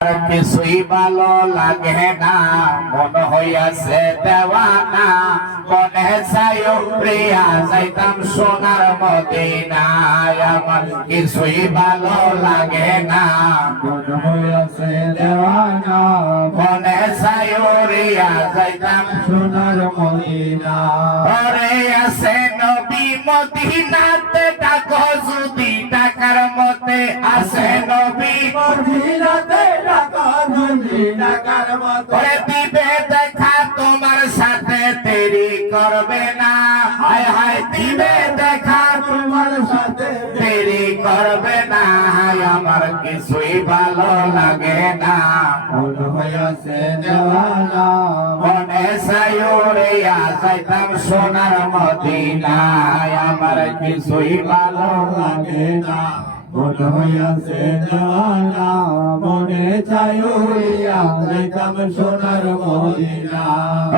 কিছুই ভালো লাগে না, মন হইয়াছে দেওয়ানা। মনে চাই প্রিয়া যাইতাম সোনার মদিনায়, আমার কিছুই ভালো লাগে না, মন হইয়াছে দেওয়ানা। মনে চাই প্রিয়া যাইতাম সোনার মদিনা। ওরে আছে নবী মদিনাতে, ডাকো যদি টাকার মতে। আছে নবী মদিনাতে ডাকা যদি ডাকার মতো। ওরে দিবে দেখা তোমার সাথে, দেরি করবে না। হায় হায় দিবে দেখা তোমার সাথে দেরি করবে না। হায় আমার কিছুই ভালো লাগে না, মন হইয়াছে দেওয়ানা। মনে চাই উড়িয়া যাইতাম সোনার মদিনায়, আমার কিছুই ভালো লাগে না। মন হইয়াছে দেওয়ানা। মনে চাই উড়িয়া যাইতাম সোনার মদিনা।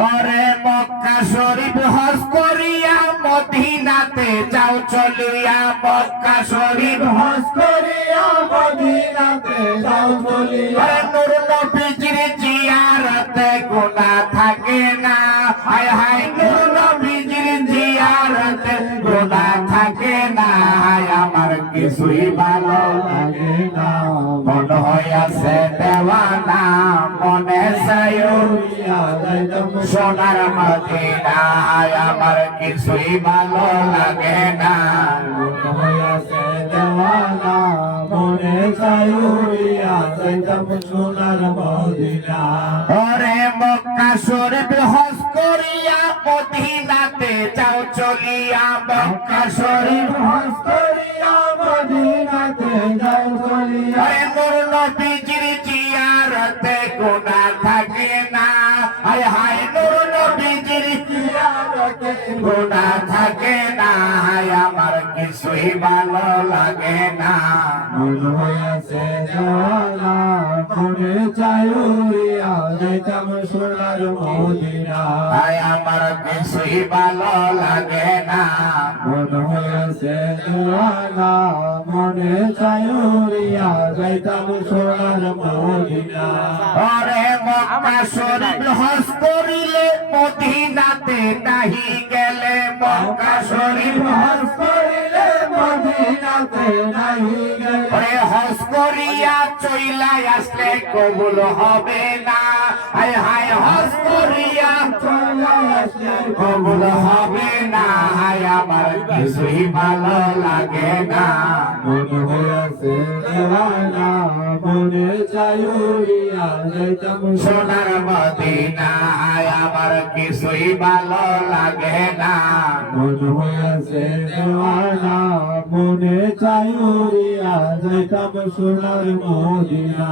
ওরে মক্কা শরীফ হজ করিয়া মদিনাতে যাও চলিয়া। মক্কা শরীফ হজ করিয়া মদিনাতে যাও চলিয়া। ওরে নূর নবীজির জিয়ারতে গুনাহ থাকে না। হায় হায় নূর নবীজির জিয়ারতে গুনাহ থাকে না। হায় আমার কিছুই ভালো লাগে না, মন হইয়াছে দেওয়ানা। মনে চাই উড়িয়া যাইতাম সোনার মদিনায়, আমার কিছুই ভালো লাগে না। মন হইয়াছে দেওয়ানা। মনে চাই উড়িয়া যাইতাম সোনার মদিনা। ওরে মক্কা শরীফ হজ করিয়া মদিনাতে যাও চলিয়া। মক্কা শরীফ হজ করিয়া মদিনাতে যাও চলিয়া। ওরে নূর নবীজির জিয়ারতে গুনাহ থাকে না। হায় হায় নূর নবীজির জিয়ারতে গুনাহ থাকে না। হায় আমার কিছুই ভালো লাগে না, মন হইয়াছে দেওয়ানা। মনে চাই উড়িয়া যাইতাম সোনার মদিনা। হায় আমার কিছুই ভালো লাগে না। মন হইয়াছে দেওয়ানা। মনে চাই উড়িয়া যাইতাম সোনার মদিনা। ওরে মক্কা শরীফ হজ করিলে মদিনাতে নাহি গেলে। মক্কা শরীফ হজ হজ করিলে মদিনাতে নাহি গেলে। ওরে হজ করিয়া চইলা আসলে কবুল হবে না। হায় হায় হজ করিয়া চলে আসলে কবুল হবে না। হায় আমার কিছুই ভালো লাগে না, মন হইয়াছে দেওয়ানা। মনে চাই উড়িয়া যাইতাম সোনার মদিনায়, আমার কিছুই ভালো লাগে না। মন হইয়াছে দেওয়ানা। মনে চাই উড়িয়া যাইতাম সোনার মদিনা।